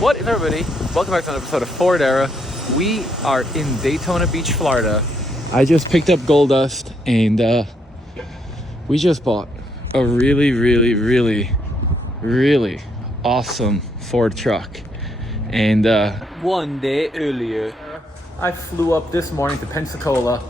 What is everybody? Welcome back to another episode of Ford Era. We are in Daytona Beach, Florida. I just picked up Gold Dust and we just bought a really awesome Ford truck. And one day earlier, I flew up this morning to Pensacola,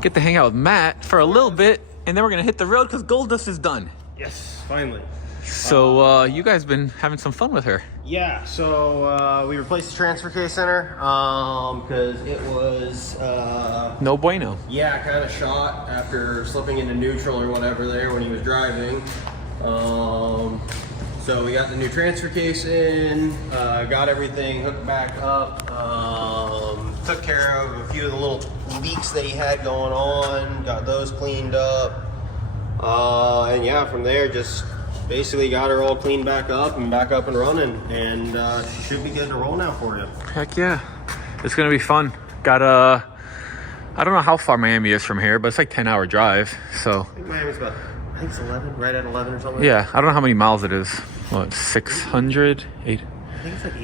get to hang out with Matt for a little bit, and then we're gonna hit the road because Gold Dust is done. Yes, finally. So you guys been having some fun with her. Yeah, so we replaced the transfer case in her because it was No bueno. yeah, kind of shot after slipping into neutral or whatever there when he was driving. So we got the new transfer case in, got everything hooked back up, took care of a few of the little leaks that he had going on, got those cleaned up, and yeah, from there just basically got her all cleaned back up and running, and she should be good to roll now for you. Heck yeah, it's gonna be fun. Got I don't know how far Miami is from here, but it's like 10-hour drive. So I think Miami's about, I think it's 11, right at 11 or something. yeah, I don't know how many miles it is. What, 600? 8? I think it's like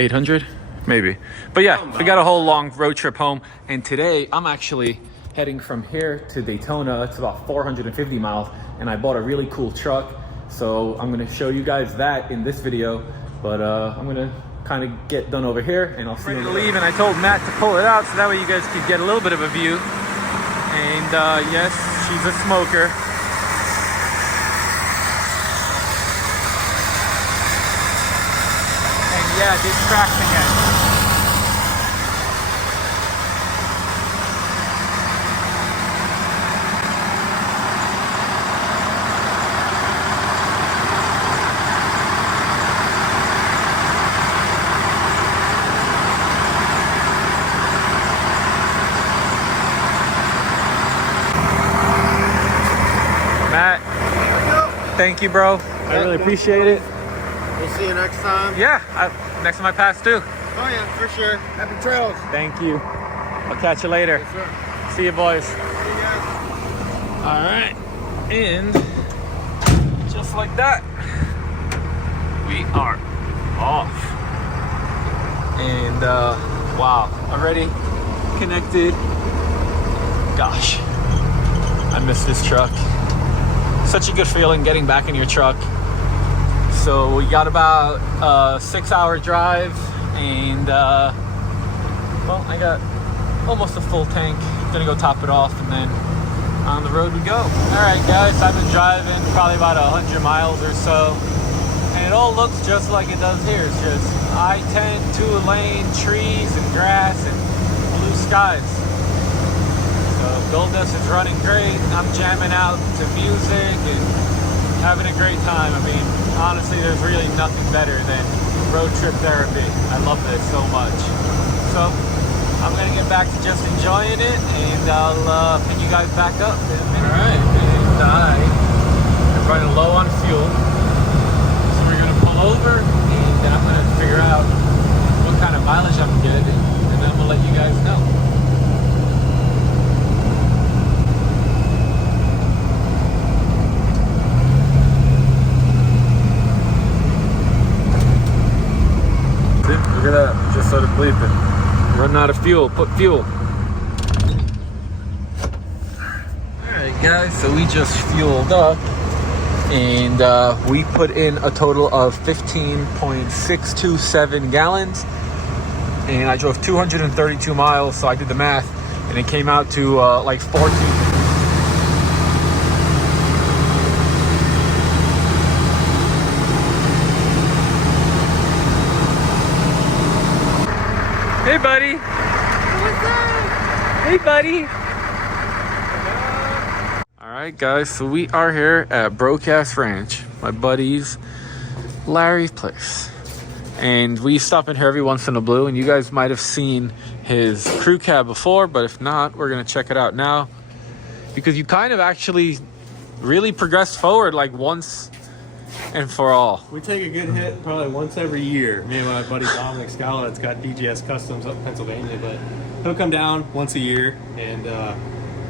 800? Maybe. But yeah, we got a whole long road trip home, and today I'm actually heading from here to Daytona. It's about 450 miles, and I bought a really cool truck. So I'm gonna show you guys that in this video, but I'm gonna kind of get done over here, and I'll see you leave. And I told Matt to pull it out so that way you guys could get a little bit of a view. And yes, she's a smoker. And yeah, this tracks again. Matt, thank you, bro. I really appreciate it. We'll see you next time. Yeah, next time I pass too. Oh yeah, for sure. Happy trails. Thank you. I'll catch you later. Yes, sir. See you, boys. See you guys. All right, and just like that, we are off. And wow, already connected. Gosh, I miss this truck. Such a good feeling getting back in your truck. So we got about a 6-hour drive, and well, I got almost a full tank. Gonna go top it off, and then on the road we go. All right, guys, I've been driving probably about 100 miles or so, and it all looks just like it does here. It's just I-10, 2-lane, trees and grass and blue skies. Gold Dust is running great. I'm jamming out to music and having a great time. I mean, honestly, there's really nothing better than road trip therapy. I love this so much. So I'm gonna get back to just enjoying it, and I'll pick you guys back up in a minute. All right, and I am running low on fuel, so we're gonna pull over, and then I'm gonna figure out what kind of mileage I'm getting, and then we'll let you guys know. Look at that, just started bleeping. Running out of fuel, put fuel. Alright guys, so we just fueled up, and we put in a total of 15.627 gallons, and I drove 232 miles, so I did the math, and it came out to like 14. Hey, buddy. What's up? Hey, buddy. All right, guys. So we are here at Broadcast Ranch, my buddy's Larry's place, and we stop in here every once in a blue. And you guys might have seen his crew cab before, but if not, we're gonna check it out now because you kind of actually really progressed forward like once and for all. We take a good hit probably once every year. Me and my buddy Dominic Scala, that's got DGS Customs up in Pennsylvania, but he'll come down once a year, and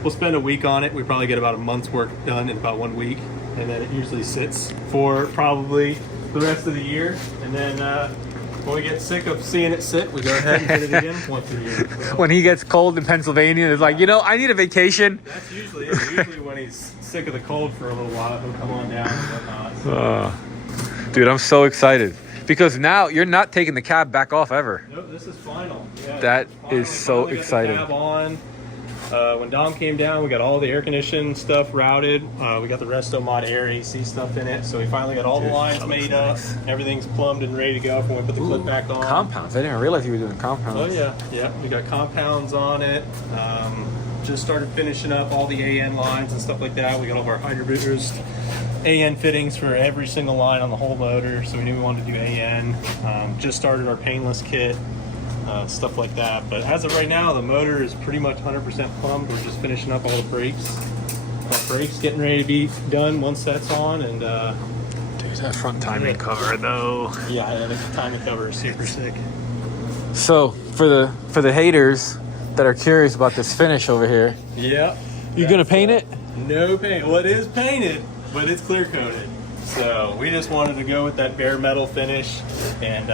we'll spend a week on it. We probably get about a month's work done in about 1 week, and then it usually sits for probably the rest of the year, and then when we get sick of seeing it sit, we go ahead and hit it again once a year. So When he gets cold in Pennsylvania, it's like, you know, I need a vacation. that's usually it. Usually when he's sick of the cold for a little while, he'll come on down and whatnot. So, Dude, I'm so excited because now you're not taking the cab back off ever. nope, this is final. Yeah, That this final. is so We finally got the exciting. cab on. When Dom came down, we got all the air conditioning stuff routed. We got the Resto Mod Air AC stuff in it, so we finally got all the lines made up. Everything's plumbed and ready to go for when we put the clip back on. Compounds. I didn't realize you were doing compounds. Oh yeah. We got compounds on it. Just started finishing up all the AN lines and stuff like that. We got all of our Hydro Boost AN fittings for every single line on the whole motor, so we knew we wanted to do AN. Just started our painless kit. Stuff like that, but as of right now the motor is pretty much 100% plumbed. We're just finishing up all the brakes. Brakes getting ready to be done once that's on, and Dude, that front timing cover though. yeah, and the timing cover is super sick. So for the haters that are curious about this finish over here, Yeah, you gonna paint it? No paint. Well, it is painted, but it's clear coated. So we just wanted to go with that bare metal finish and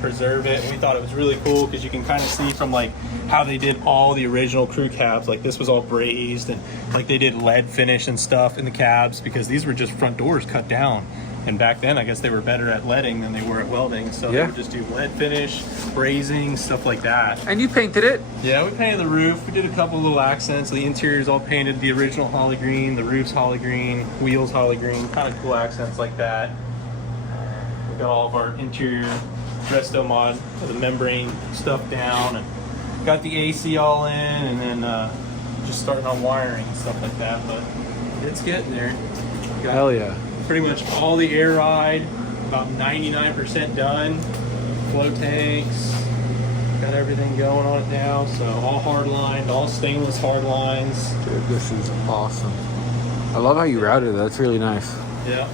preserve it. And we thought it was really cool because you can kind of see from like how they did all the original crew cabs. Like this was all brazed, and like they did lead finish and stuff in the cabs because these were just front doors cut down. And back then, I guess they were better at leading than they were at welding. So Yeah. they would just do lead finish, brazing, stuff like that. And you painted it? Yeah, we painted the roof. We did a couple little accents. The interior's all painted the original holly green, the roof's holly green, wheels holly green, kind of cool accents like that. We got all of our interior Resto Mod, the membrane stuff down, and got the AC all in, and then just starting on wiring and stuff like that. But it's getting there. We got Hell yeah. pretty much all the air ride, about 99% done. Flow tanks, got everything going on it now. So all hard lined, all stainless hard lines. Dude, this is awesome. I love how you routed it. That's really nice. Yeah.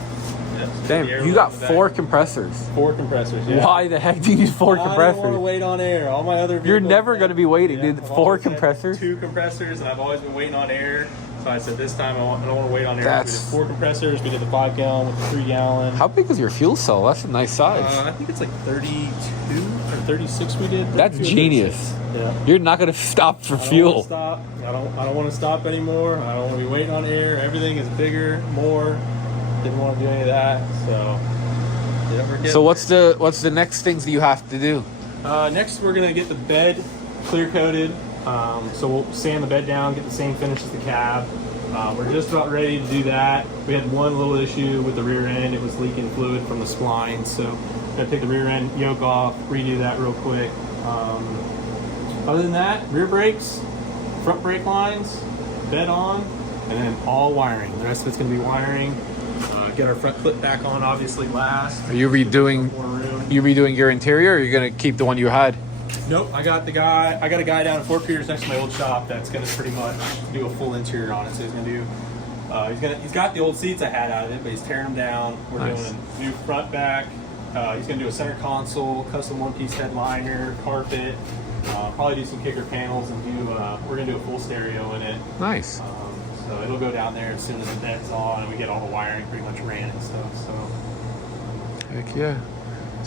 Damn, you got 4 compressors. 4 compressors. Yeah. Why the heck do you need 4 I don't want to compressors? wait on air. All my other You're vehicles never have- going to be waiting, dude. I've 4 always had compressors? 2 compressors, and I've always been waiting on air. So I said this time I don't want to wait on air. That's- We did 4 compressors. We did the 5 gallon with the 3 gallon. How big is your fuel cell? That's a nice size. I think it's like 32 or 36 we did. That's 32 or genius. 36. Yeah. You're not going to stop for I don't wanna fuel. stop. I don't want to stop anymore. I don't want to be waiting on air. Everything is bigger, more. Didn't want to do any of that. So yeah, we're So getting what's the next things that you have to do? next we're gonna get the bed clear coated. So we'll sand the bed down, get the same finish as the cab. We're just about ready to do that. We had one little issue with the rear end. It was leaking fluid from the spline. So gotta take the rear end yoke off, redo that real quick. Other than that, rear brakes, front brake lines, bed on, and then all wiring. The rest of it's gonna be wiring. Get our front clip back on, obviously, last. Are you redoing More room. your interior, or are you going to keep the one you had? Nope, I got a guy down at Fort Pierce next to my old shop that's gonna pretty much do a full interior on it. So he's gonna do, he's got the old seats I had out of it, but he's tearing them down. We're Nice. doing a new front back. He's gonna do a center console, custom one-piece headliner, carpet. Probably do some kicker panels and we're gonna do a full stereo in it. Nice. So it'll go down there as soon as the bed's on and we get all the wiring pretty much ran and stuff. So Heck yeah.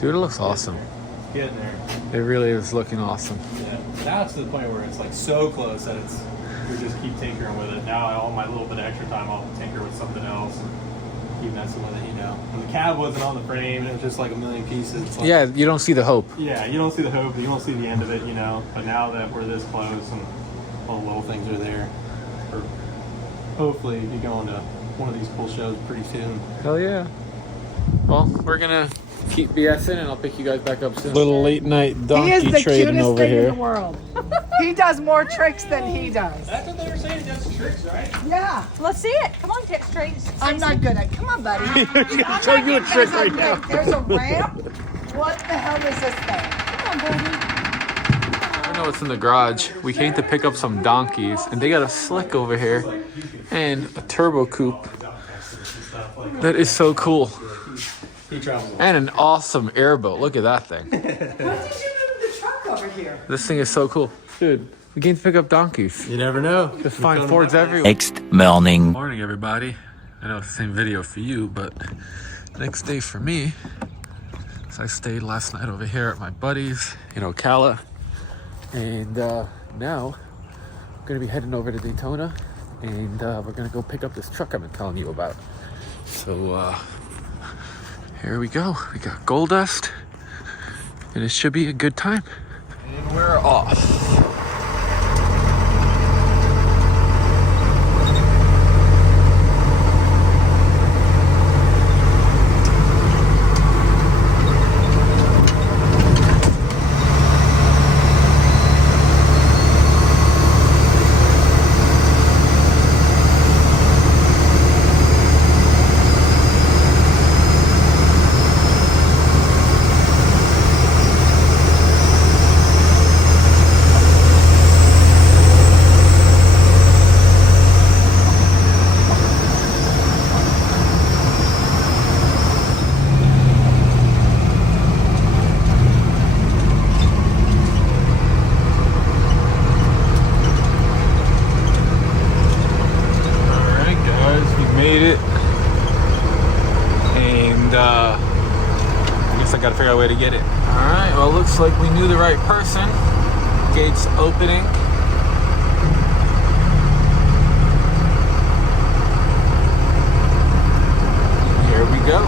Dude, it looks awesome. getting there. It really is looking awesome. Yeah. Now it's to the point where it's like so close that we just keep tinkering with it. Now all my little bit of extra time I'll tinker with something else and keep messing with it, you know. When the cab wasn't on the frame and it was just like a million pieces. It's like, Yeah, you don't see the hope. yeah, you don't see the hope, you don't see the end of it, you know. But now that we're this close and all the little things are there, or hopefully be going to one of these cool shows pretty soon. Hell yeah. Well, we're gonna keep BSing and I'll pick you guys back up soon. Little late night He is donkey the trading cutest over thing in here. the world. He does more tricks than he does. That's what they were saying, just tricks, right? Yeah, Let's see it. Come on, Tech Street. I'm not good at. Come on, buddy. I'm show not you a getting trick this right up now. quick. There's a ramp. What the hell is this thing? Come on, baby. I know it's in the garage. We came to pick up some donkeys and they got a slick over here and a turbo coupe that is so cool. He travels. And an awesome airboat. Look at that thing. When did you move the truck over here? This thing is so cool. Dude, we came to pick up donkeys. You never know. Just find Fords everywhere. Next morning. Morning, everybody. I know it's the same video for you, but next day for me. So I stayed last night over here at my buddy's in Ocala. And now I'm gonna be heading over to Daytona, and we're gonna go pick up this truck I've been telling you about. So here we go. We got gold dust, and it should be a good time. And we're off. Made it, and I guess I gotta figure out a way to get it. All right, well, looks like we knew the right person. Gates opening. Here we go.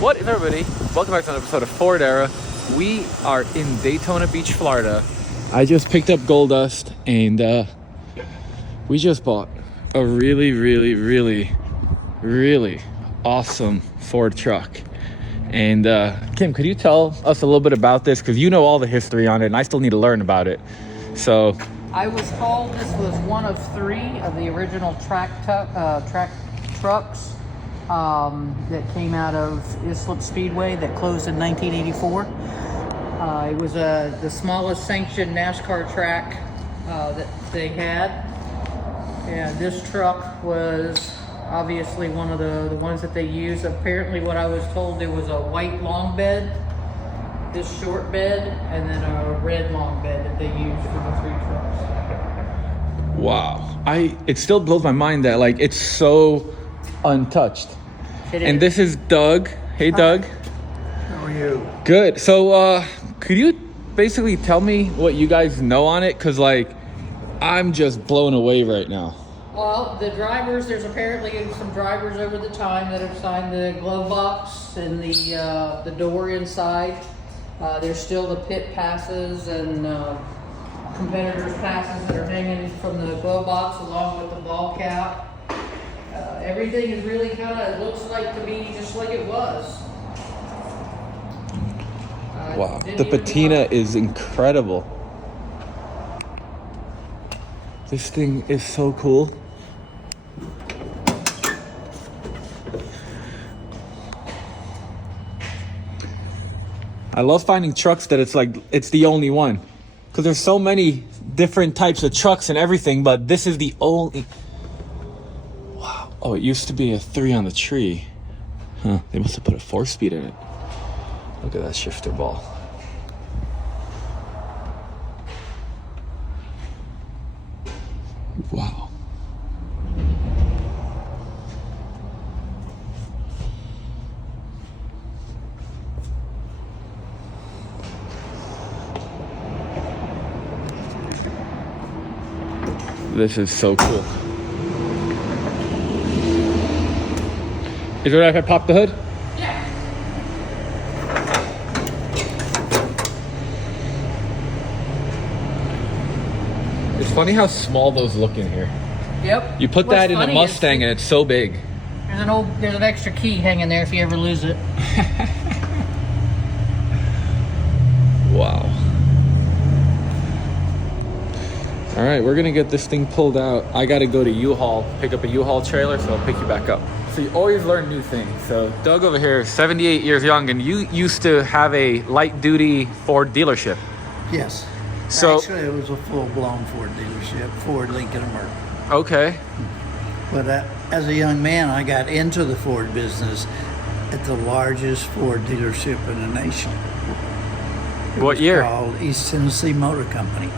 What is everybody? Welcome back to another episode of Ford Era. We are in Daytona Beach, Florida. I just picked up gold dust, and we just bought a really awesome Ford truck. And Kim, could you tell us a little bit about this? Because you know all the history on it, and I still need to learn about it. So I was told this was one of 3 of the original track trucks that came out of Islip Speedway that closed in 1984. It was the smallest sanctioned Nascar track that they had. And this truck was obviously one of the ones that they used. Apparently, what I was told, there was a white long bed, this short bed, and then a red long bed that they used for the 3 trucks. wow, it still blows my mind that like it's so untouched. And this is Doug. Hey, Doug. How are you? Good. So, could you basically tell me what you guys know on it? Because, like, I'm just blown away right now. Well, the drivers, there's apparently some drivers over the time that have signed the glove box and the door inside. There's still the pit passes and competitors' passes that are hanging from the glove box along with the ball cap. Everything is really looks like to be just like it was. Wow. The patina is incredible. This thing is so cool. I love finding trucks that it's the only one. Because there's so many different types of trucks and everything, but this is the only... Wow. Oh, it used to be a 3 on the tree. Huh, they must have put a 4-speed in it. Look at that shifter ball. Wow. This is so cool. Is it alright if I pop the hood? Yeah. It's funny how small those look in here. Yep. You put What's that in a funny Mustang and it's so big. There's an extra key hanging there if you ever lose it. Wow. All right, we're gonna get this thing pulled out. I gotta go to U-Haul, pick up a U-Haul trailer, so I'll pick you back up. So you always learn new things. So Doug over here, 78 years young, and you used to have a light-duty Ford dealership. Yes. So Actually, it was a full-blown Ford dealership, Ford, Lincoln, and Mercury. okay. But as a young man, I got into the Ford business at the largest Ford dealership in the nation. What year? Called East Tennessee Motor Company.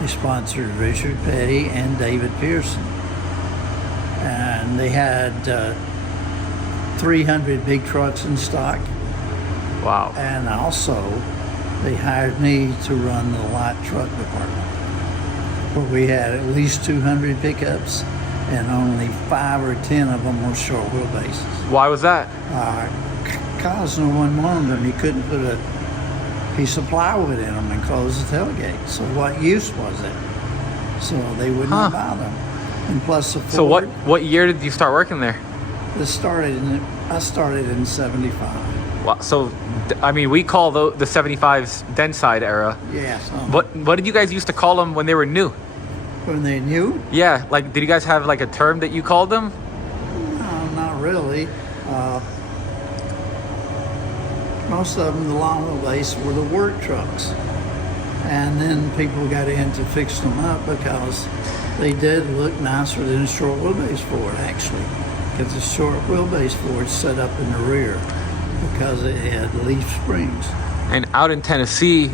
They sponsored Richard Petty and David Pearson. And they had 300 big trucks in stock. Wow. And also, they hired me to run the light truck department, where we had at least 200 pickups, and only 5 or 10 of them were short wheelbases. Why was that? Cause no one wanted them. You couldn't put a piece of plywood in them and close the tailgate. So what use was it? So they would not buy them. And plus the Ford. So what year did you start working there? I started in 75. Wow. So, I mean, we call the 75s Denside era. Yeah. What did you guys used to call them when they were new? When they knew? Yeah, like, did you guys have like a term that you called them? No, not really. Most of them, the long wheelbase, were the work trucks. And then people got in to fix them up because they did look nicer than a short wheelbase Ford, actually. Because the short wheelbase Ford set up in the rear because it had leaf springs. And out in Tennessee,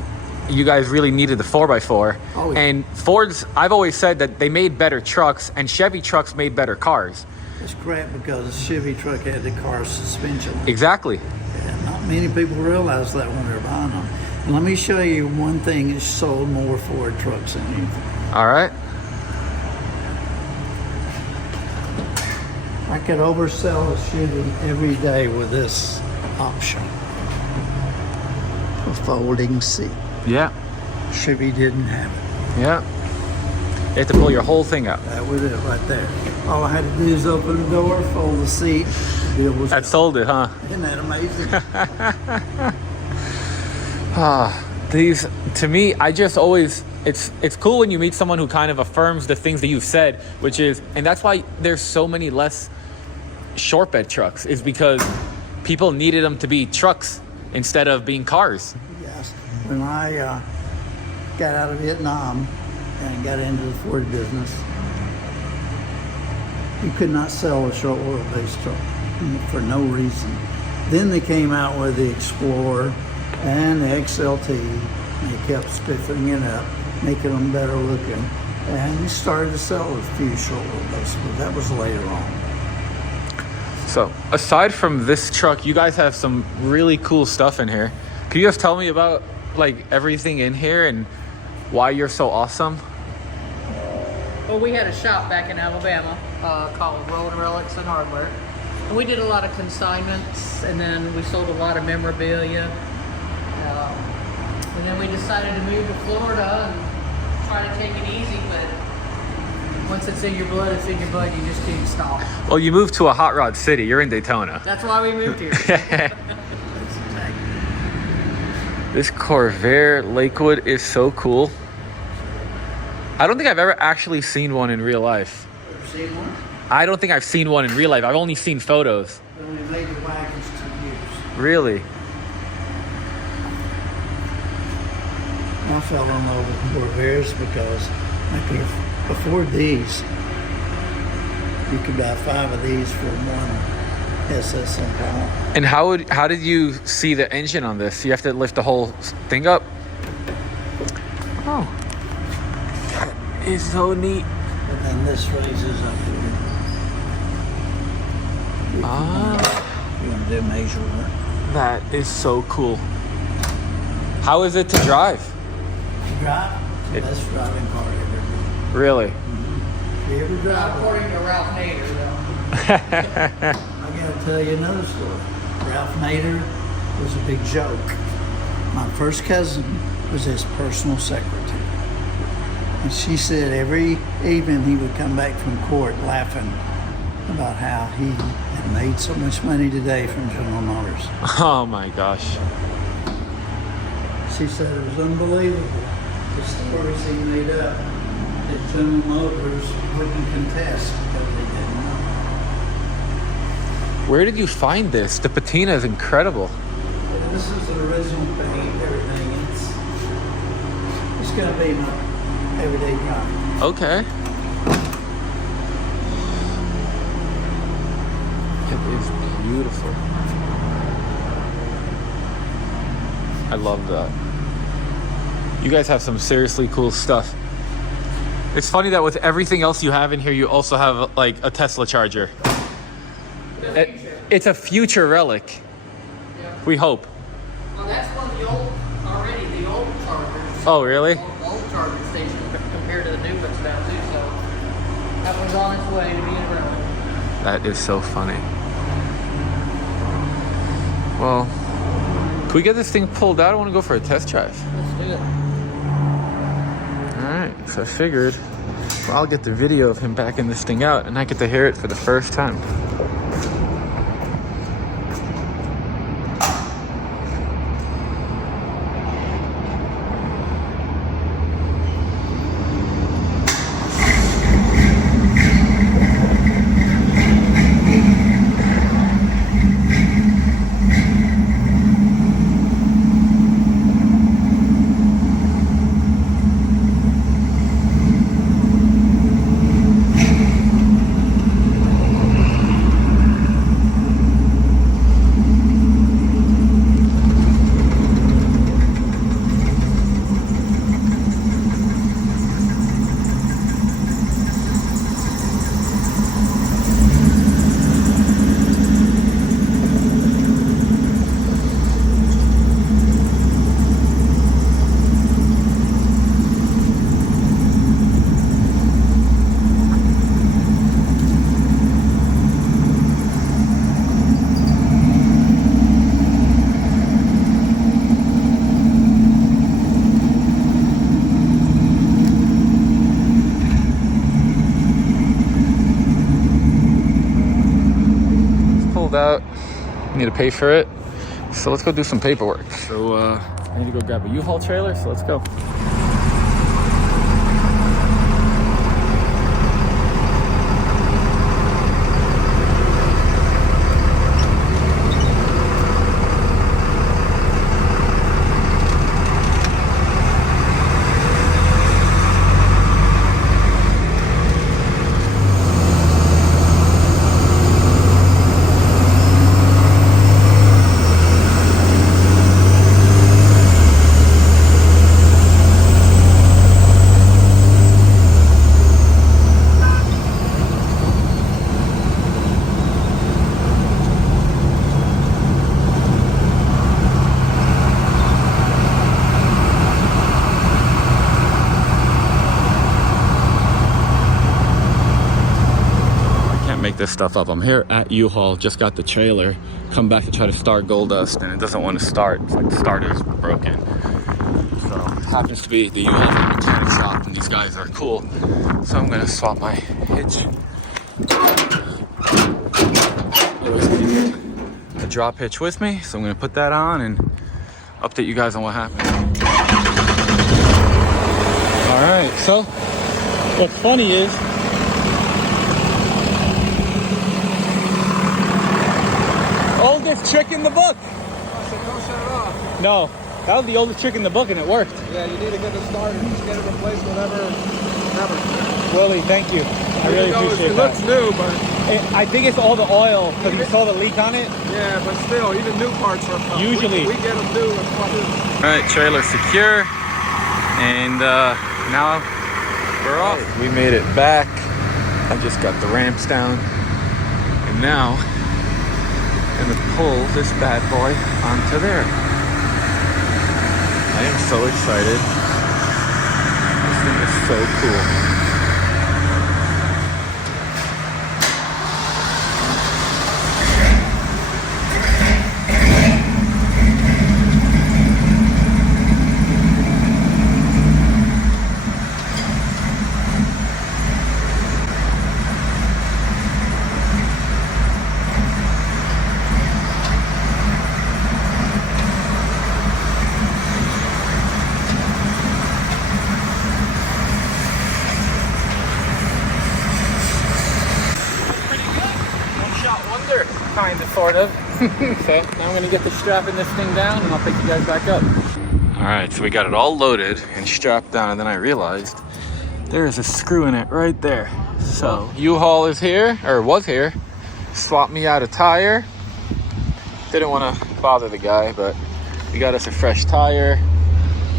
you guys really needed the 4x4. Oh, yeah. And Fords, I've always said that they made better trucks, and Chevy trucks made better cars. It's crap because the Chevy truck had the car suspension. Exactly. And not many people realize that when they're buying them. And let me show you one thing that sold more Ford trucks than anything. All right. I could oversell a Chevy every day with this option. A folding seat. Yeah. Chevy didn't have it. Yeah. You have to pull your whole thing out. That was it right there. All I had to do is open the door, fold the seat. The deal was That done. sold it, huh? Isn't that amazing? These, to me, I just always, it's cool when you meet someone who kind of affirms the things that you've said, which is, and that's why there's so many less short bed trucks, is because people needed them to be trucks instead of being cars. Yes. When I got out of Vietnam and got into the Ford business, you could not sell a short wheelbase truck for no reason. Then they came out with the Explorer and the XLT. And they kept spiffing it up, making them better looking, and they started to sell a few short wheelbases, but that was later on. So, aside from this truck, you guys have some really cool stuff in here. Can you just tell me about like everything in here and why you're so awesome? Well, we had a shop back in Alabama called Relics and Hardware. And we did a lot of consignments, and then we sold a lot of memorabilia. And then we decided to move to Florida and try to take it easy, but once it's in your blood, it's in your blood, you just can't stop. Well, you moved to a hot rod city. You're in Daytona. That's why we moved here. This Corvair Lakewood is so cool. I don't think I've ever actually seen one in real life. Ever seen one? I don't think I've seen one in real life. I've only seen photos. They only made the wagons 2 years. Really? I fell in love with Corvairs because I could afford these. You could buy 5 of these for one SS Impala. And how did you see the engine on this? You have to lift the whole thing up? Oh. That is so neat. And then this raises up here. You want to do measure work? That is so cool. How is it to drive? Drive? Best driving car ever. Really? You ever drive? According to Ralph Nader, though. I gotta tell you another story. Ralph Nader was a big joke. My first cousin was his personal secretary. And she said every evening he would come back from court laughing about how he had made so much money today from General Motors. Oh my gosh. She said it was unbelievable, the stories he made up that General Motors wouldn't contest because they didn't know. Where did you find this? The patina is incredible. This is the original paint, everything. It's gonna be my everyday driver. Okay. It is beautiful. I love that. You guys have some seriously cool stuff. It's funny that with everything else you have in here, you also have like a Tesla charger. It's a future relic. We hope. Well, that's one of the old chargers. Oh, really? Old charging station compared to the new ones now too. So that one's on its way to being around. That is so funny. Well, can we get this thing pulled out? I want to go for a test drive. Let's do it. Alright, so I figured, well, I'll get the video of him backing this thing out and I get to hear it for the first time. Out. Need to pay for it, so let's go do some paperwork. So I need to go grab a U-Haul trailer, so let's go. This stuff up. I'm here at U-Haul, just got the trailer, come back to try to start Gold Dust and it doesn't want to start. It's like the starter's broken. So it happens to be the U-Haul mechanic shop and these guys are cool. So I'm gonna swap my hitch. Always keep the drop hitch with me, so I'm gonna put that on and update you guys on what happened. Alright, so what's funny is oldest trick in the book. I said, don't shut it off. No, that was the oldest trick in the book and it worked. Yeah, you need to get it started. Just get it replaced whenever. Willie, thank you. I really appreciate it that. looks new, but I think it's all the oil because you saw the leak on it. yeah, but still, even new parts are fun. Usually. We get them new as fun as. All right, trailer secure. And now we're off. We made it back. I just got the ramps down. And now I'm gonna pull this bad boy onto there. I am so excited. This thing is so cool. Kind of, sort of. So now I'm gonna get the strap in this thing down and I'll pick you guys back up. All right, so we got it all loaded and strapped down, and then I realized there is a screw in it right there. So U-Haul is here, or was here, swapped me out a tire. Didn't want to bother the guy, but We got us a fresh tire,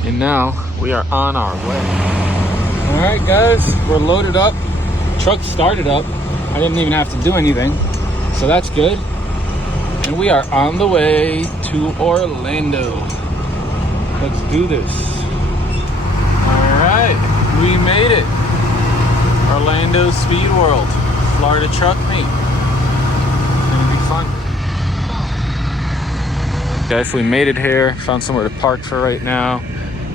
and now we are on our way. All right, guys, we're loaded up. Truck started up. I didn't even have to do anything, so that's good. And we are on the way to Orlando. Let's do this. All right, we made it. Orlando Speed World, Florida Truck Meet. Gonna be fun. Guys, we made it here. Found somewhere to park for right now.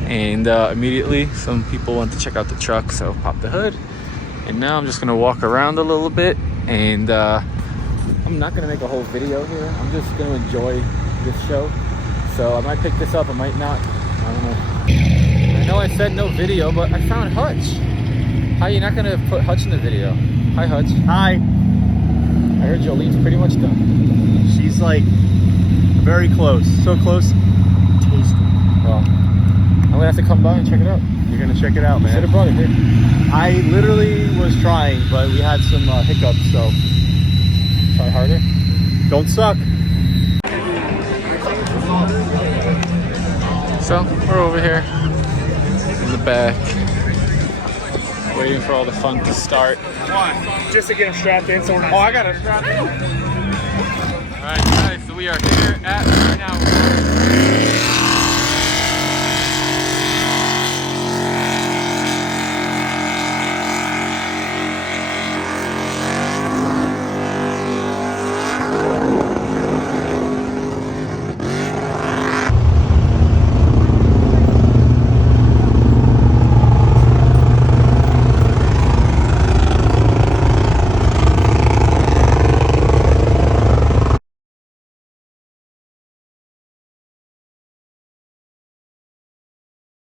And immediately some people want to check out the truck, so pop the hood. And now I'm just gonna walk around a little bit, and I'm not gonna make a whole video here. I'm just gonna enjoy this show. So I might pick this up, I might not. I don't know. I know I said no video, but I found Hutch. How are you not gonna put Hutch in the video? Hi, Hutch. Hi. I heard Jolene's pretty much done. She's like very close. So close. Tasty. Well, I'm gonna have to come by and check it out. You're gonna check it out, man. Should have brought it here. I literally was trying, but we had some hiccups, so Try harder. don't suck. So we're over here in the back, waiting for all the fun to start. Just to get him strapped in. So I got to strap in. All right, guys. So we are here at right now.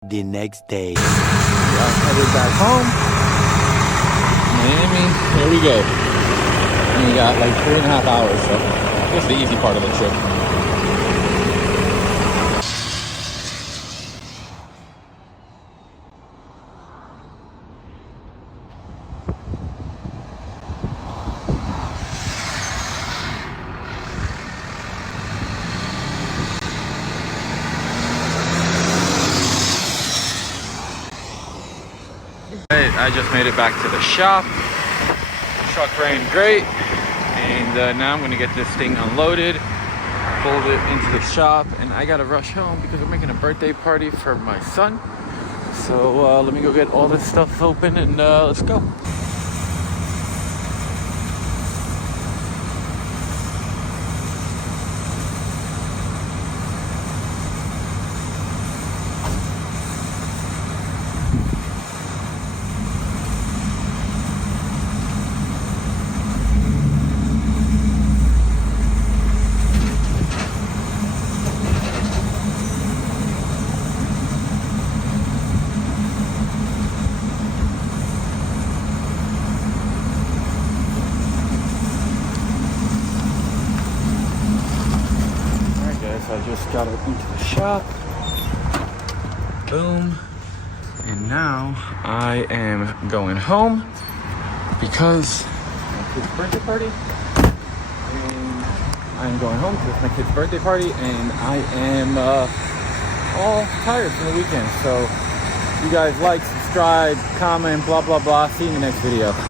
The next day. Headed back home. Miami. Here we go. And we got like 3.5 hours, so this is the easy part of the trip. I just made it back to the shop. Truck ran great, and now I'm gonna get this thing unloaded, fold it into the shop, and I gotta rush home because we're making a birthday party for my son. So let me go get all this stuff open, and let's go. I just got it into the shop. Boom. And now I am going home because my kid's birthday party. And I'm going home because it's my kid's birthday party, and I am all tired from the weekend. So you guys like, subscribe, comment, blah, blah, blah. See you in the next video.